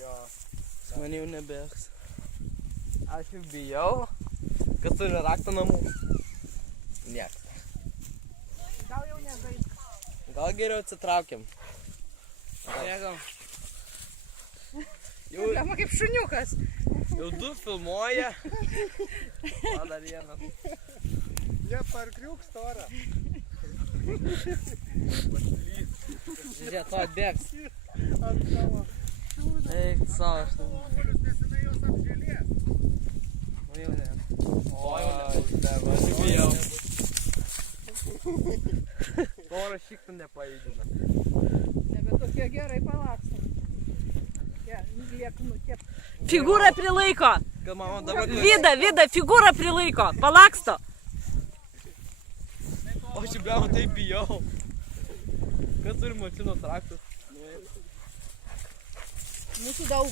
Jo. Man jau nebėgs. Aš jau bijau. Kas turi raktą namų? Nieks. Gal jau nežaidžiu. Gal geriau atsitraukiam. Bėgam. Jau, Problema kaip šuniukas. jau du filmuoja. O dar vienas. Jie parkriuk storą. Žiūrėk, to atbėgs. Ant tavo. Eik savo, aš tam. Obuolius nesenai jos apžėlės. O jau ne. O, aš jau bijau. Porą šiktų nepaėdina. Nebe tokie gerai palaksta. Lieknu tiep. Figūrą prilaiko. Gal mama dabar... Vida, figūrą prilaiko. Palaksto. O aš jau taip bijau. Kas turi mašinos raktus? Mūsų daug.